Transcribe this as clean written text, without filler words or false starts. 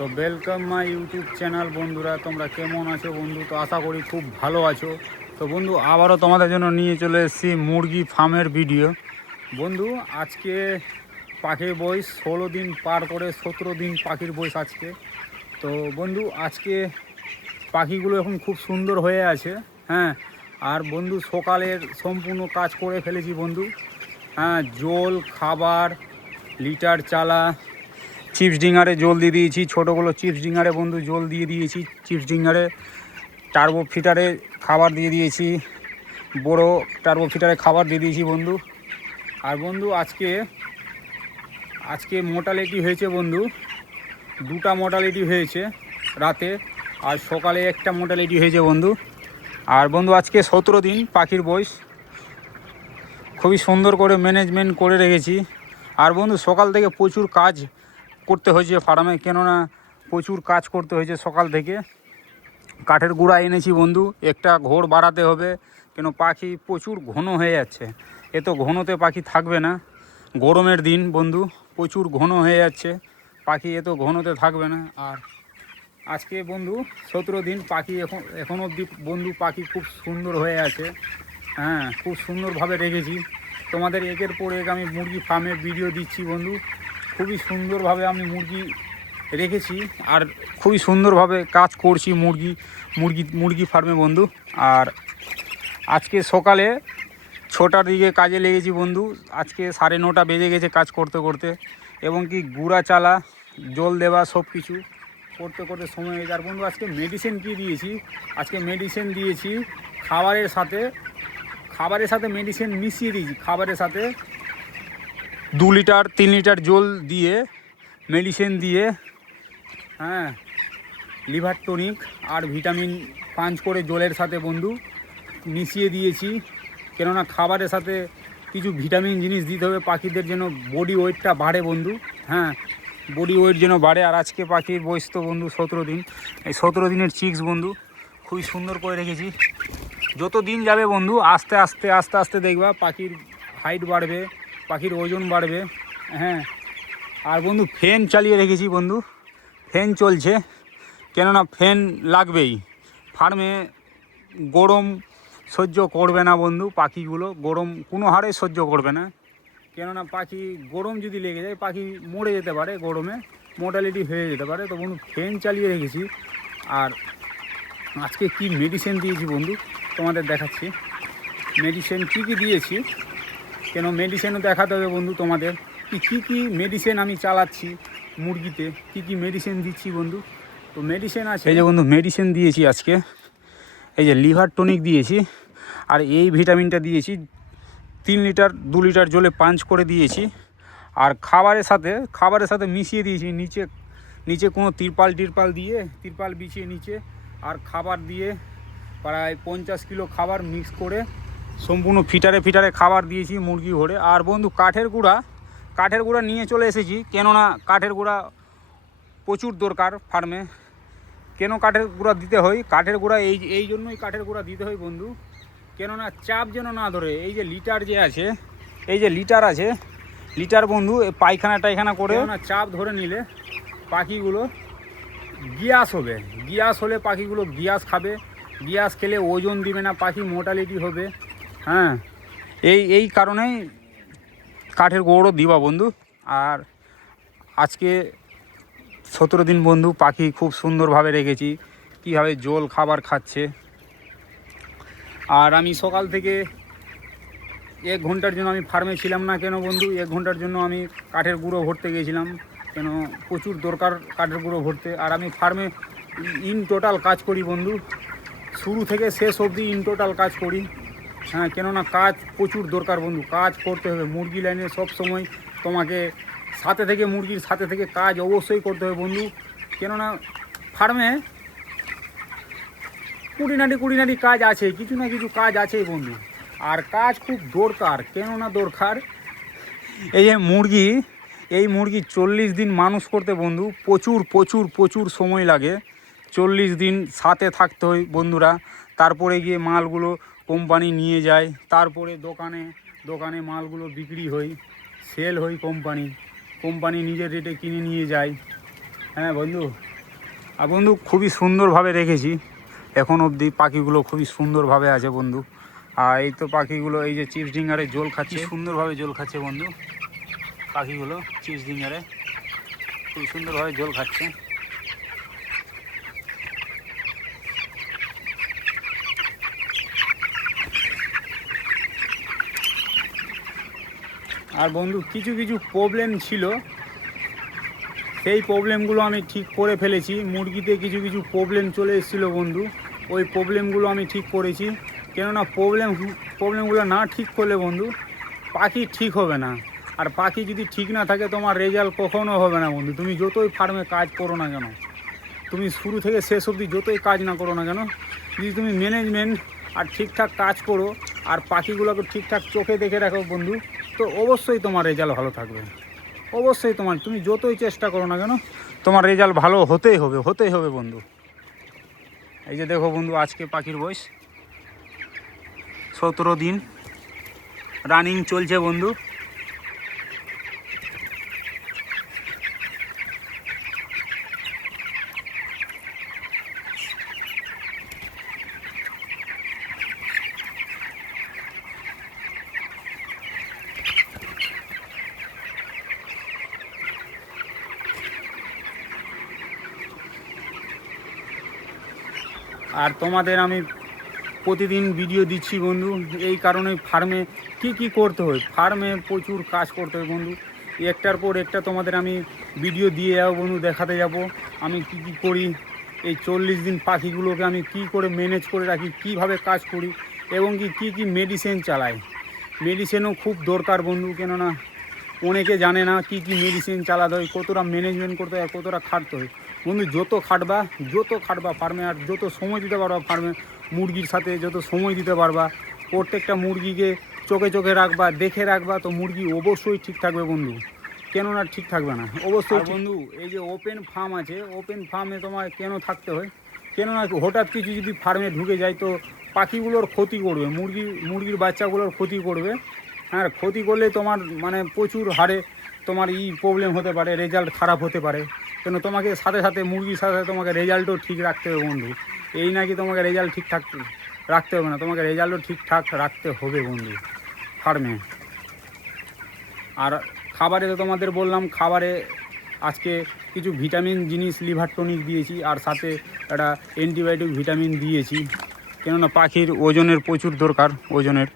তো welcome my YouTube channel বন্ধুরা, তোমরা কেমন আছো বন্ধু? তো আশা করি খুব ভালো আছো। তো বন্ধু আবারও তোমাদের জন্য নিয়ে চলে এসেছি মুরগি ফার্মের ভিডিও। বন্ধু আজকে পাখির বয়স 16 দিন পার করে 17 দিন পাখির বয়স আজকে। তো বন্ধু আজকে পাখিগুলো এখন খুব সুন্দর হয়ে আছে। হ্যাঁ, আর বন্ধু সকালের সম্পূর্ণ কাজ করে ফেলেছি বন্ধু। হ্যাঁ, জল খাবার লিটার চালা চিপস ডিঙ্গারে জল দিয়ে দিয়েছি, ছোটোগুলো চিপস ডিঙ্গারে বন্ধু জল দিয়ে দিয়েছি, চিপস ডিঙ্গারে টার্বো ফিটারে খাবার দিয়ে দিয়েছি, বড় টার্বো ফিটারে খাবার দিয়ে দিয়েছি বন্ধু। আর বন্ধু আজকে মোর্টালিটি হয়েছে বন্ধু, 2টা মোর্টালিটি হয়েছে রাতে, আর সকালে একটা মোর্টালিটি হয়েছে বন্ধু। আর বন্ধু আজকে 17 দিন পাখির বয়স, খুবই সুন্দর করে ম্যানেজমেন্ট করে রেখেছি। আর বন্ধু সকাল থেকে প্রচুর কাজ করতে হয়েছে ফার্মে, কেননা প্রচুর কাজ করতে হয়েছে সকাল থেকে। কাঠের গুঁড়া এনেছি বন্ধু, একটা ঘোর বাড়াতে হবে, কেন পাখি প্রচুর ঘন হয়ে যাচ্ছে। এত ঘনতে পাখি থাকবে না, গরমের দিন বন্ধু প্রচুর ঘন হয়ে যাচ্ছে, পাখি এত ঘনতে থাকবে না। আর আজকে বন্ধু 17 দিন পাখি এখন অবধি বন্ধু পাখি খুব সুন্দর হয়ে আছে। হ্যাঁ, খুব সুন্দরভাবে রেখেছি তোমাদের, একের পর এক আমি মুরগি ফার্মের ভিডিও দিচ্ছি বন্ধু। খুবই সুন্দরভাবে আমি মুরগি রেখেছি আর খুবই সুন্দরভাবে কাজ করছি মুরগি ফার্মে বন্ধু। আর আজকে সকালে 6টার দিকে কাজে লেগেছি বন্ধু, আজকে 9:30 বেজে গেছে কাজ করতে করতে, এবং কি গুঁড়া চালা জল দেওয়া সব কিছু করতে করতে সময় হয়ে যায়। আর বন্ধু আজকে মেডিসিন কী দিয়েছি, আজকে মেডিসিন দিয়েছি খাবারের সাথে মেডিসিন মিশিয়ে দিয়েছি, খাবারের সাথে 2 লিটার 3 লিটার জল দিয়ে মেডিসিন দিয়ে, হ্যাঁ, লিভার টনিক আর ভিটামিন পাঞ্চ করে জলের সাথে বন্ধু মিশিয়ে দিয়েছি, কেননা খাবারের সাথে কিছু ভিটামিন জিনিস দিতে হবে পাখিদের, যেন বডি ওয়েটটা বাড়ে বন্ধু। হ্যাঁ, বডি ওয়েট যেন বাড়ে। আর আজকে পাখির বয়স তো বন্ধু 17 দিন, এই 17 দিনের চিক্স বন্ধু খুবই সুন্দর করে রেখেছি। যত দিন যাবে বন্ধু আস্তে আস্তে আস্তে আস্তে দেখবা পাখির হাইট বাড়বে, পাখির ওজন বাড়বে। হ্যাঁ, আর বন্ধু ফ্যান চালিয়ে রেখেছি বন্ধু, ফ্যান চলছে, কেননা ফ্যান লাগবেই ফার্মে। গরম সহ্য করবে না বন্ধু, পাখিগুলো গরম কোনো হারে সহ্য করবে না, কেননা পাখি গরম যদি লেগে যায় পাখি মরে যেতে পারে, গরমে মোর্টালিটি হয়ে যেতে পারে। তো বন্ধু ফ্যান চালিয়ে রেখেছি। আর আজকে কি মেডিসিন দিয়েছি বন্ধু তোমাদের দেখাচ্ছি, মেডিসিন কী দিয়েছি, কেন মেডিসিনও দেখাতে হবে বন্ধু তোমাদের, কী মেডিসিন আমি চালাচ্ছি মুরগিতে, কী মেডিসিন দিচ্ছি বন্ধু। তো মেডিসিন আছে, এই যে বন্ধু মেডিসিন দিয়েছি আজকে, এই যে লিভার টনিক দিয়েছি, আর এই ভিটামিনটা দিয়েছি 3 লিটার 2 লিটার জলে পাঞ্চ করে দিয়েছি। আর খাবারের সাথে মিশিয়ে দিয়েছি, নিচে কোনো তিরপাল বিছিয়ে নিচে, আর খাবার দিয়ে প্রায় 50 কিলো খাবার মিক্স করে সম্পূর্ণ ফিটারে খাবার দিয়েছি মুরগি ভরে। আর বন্ধু কাঠের গুঁড়া নিয়ে চলে এসেছি, কেননা কাঠের গুঁড়া প্রচুর দরকার ফার্মে। কেন কাঠের গুঁড়া দিতে হয়, কাঠের গুঁড়া এই জন্যই কাঠের গুঁড়া দিতে হয় বন্ধু, কেননা চাপ যেন না ধরে। এই যে লিটার আছে, লিটার বন্ধু পায়খানা করে না, চাপ ধরে নিলে পাখিগুলো গ্যাস হলে পাখিগুলো গ্যাস খাবে, গ্যাস খেলে ওজন দিবে না, পাখি মোর্টালিটি হবে। হ্যাঁ, এই কারণেই কাঠের গুঁড়ো দিবা বন্ধু। আর আজকে 17 দিন বন্ধু পাখি খুব সুন্দরভাবে রেখেছি, কীভাবে জল খাবার খাচ্ছে। আর আমি সকাল থেকে 1 ঘন্টার জন্য আমি ফার্মে ছিলাম না, কেন বন্ধু 1 ঘন্টার জন্য আমি কাঠের গুঁড়ো ভরতে গিয়েছিলাম, কেন প্রচুর দরকার কাঠের গুঁড়ো ভরতে। আর আমি ফার্মে ইন টোটাল কাজ করি বন্ধু, শুরু থেকে শেষ অবধি ইন টোটাল কাজ করি। হ্যাঁ, কেননা কাজ প্রচুর দরকার বন্ধু, কাজ করতে হবে মুরগি লাইনে সব সময়, তোমাকে মুরগির সাথে থেকে কাজ অবশ্যই করতে হবে বন্ধু, কেননা ফার্মে কুড়িনাটি কাজ আছে, কিছু না কিছু কাজ আছেই বন্ধু। আর কাজ খুব দরকার, কেননা দরকার এই যে মুরগি 40 দিন মানুষ করতে বন্ধু প্রচুর সময় লাগে। 40 দিন সাথে থাকতে হয় বন্ধুরা, তারপরে গিয়ে মালগুলো কোম্পানি নিয়ে যায়, তারপরে দোকানে মালগুলো বিক্রি হয়, সেল হয়, কোম্পানি নিজের রেটে কিনে নিয়ে যায়। হ্যাঁ বন্ধু, আর বন্ধু খুবই সুন্দরভাবে রেখেছি এখন অবধি, পাখিগুলো খুবই সুন্দরভাবে আছে বন্ধু। আর এই তো পাখিগুলো এই যে চিপস ডিঙ্গারে জল খাচ্ছে, সুন্দরভাবে জল খাচ্ছে বন্ধু। পাখিগুলো চিপস ডিঙ্গারে খুব সুন্দরভাবে জল খাচ্ছে। আর বন্ধু কিছু কিছু প্রবলেম ছিল, সেই প্রবলেমগুলো আমি ঠিক করে ফেলেছি। মুরগিতে কিছু কিছু প্রবলেম চলে এসেছিলো বন্ধু, ওই প্রবলেমগুলো আমি ঠিক করেছি। কেননা প্রবলেমগুলো না ঠিক করলে বন্ধু পাখি ঠিক হবে না। আর পাখি যদি ঠিক না থাকে তোমার রেজাল্ট কখনো হবে না বন্ধু। তুমি যতই ফার্মে কাজ করো না কেন, তুমি শুরু থেকে শেষ অবধি যতই কাজ না করো না কেন, যদি তুমি ম্যানেজমেন্ট আর ঠিকঠাক কাজ করো আর পাখিগুলোকে ঠিকঠাক চোখে দেখে রাখো বন্ধু, তো অবশ্যই তোমার রেজাল্ট ভালো থাকবে। অবশ্যই তুমি যতই চেষ্টা করো না কেন তোমার রেজাল্ট ভালো হতেই হবে বন্ধু। এই যে দেখো বন্ধু, আজকে পাখির বয়স 17 দিন রানিং চলছে বন্ধু। আর তোমাদের আমি প্রতিদিন ভিডিও দিচ্ছি বন্ধু, এই কারণে ফার্মে কি করতে হয়, ফার্মে প্রচুর কাজ করতে হয় বন্ধু। একটার পর একটা তোমাদের আমি ভিডিও দিয়ে যাবো বন্ধু, দেখাতে যাব আমি কি করি। এই 40 দিন পাখিগুলোকে আমি কি করে ম্যানেজ করে রাখি, কিভাবে কাজ করি, এবং কি মেডিসিন চালাই। মেডিসিনও খুব দরকার বন্ধু, কেননা অনেকে জানে না কি মেডিসিন চালাতে হয়, কতটা ম্যানেজমেন্ট করতে হয়, কতটা খাটতে হয় বন্ধু। যত খাটবা ফার্মে, আর যত সময় দিতে পারবা ফার্মে, মুরগির সাথে যত সময় দিতে পারবা, প্রত্যেকটা মুরগিকে চোখে রাখবা, দেখে রাখবা, তো মুরগি অবশ্যই ঠিক থাকবে বন্ধু। কেননা ঠিক থাকবে না অবশ্যই বন্ধু। এই যে ওপেন ফার্ম আছে, ওপেন ফার্মে তোমার কেন থাকতে হয়, কেননা হঠাৎ কিছু যদি ফার্মে ঢুকে যায় তো পাখিগুলোর ক্ষতি করবে, মুরগির বাচ্চাগুলোর ক্ষতি করবে। হ্যাঁ, ক্ষতি করলে তোমার মানে প্রচুর হারে তোমার প্রবলেম হতে পারে, রেজাল্ট খারাপ হতে পারে। কেন তোমাকে সাথে মুরগির সাথে তোমাকে রেজাল্টও ঠিক রাখতে হবে বন্ধু। এই নাকি তোমাকে রেজাল্ট ঠিকঠাক রাখতে হবে না, তোমাকে রেজাল্টও ঠিকঠাক রাখতে হবে বন্ধু ফার্মে। আর খাবারে তো তোমাদের বললাম, খাবারে আজকে কিছু ভিটামিন জিনিস, লিভার টনিক দিয়েছি, আর সাথে একটা অ্যান্টিবায়োটিক ভিটামিন দিয়েছি। কেননা পাখির ওজনের প্রচুর দরকার, ওজনের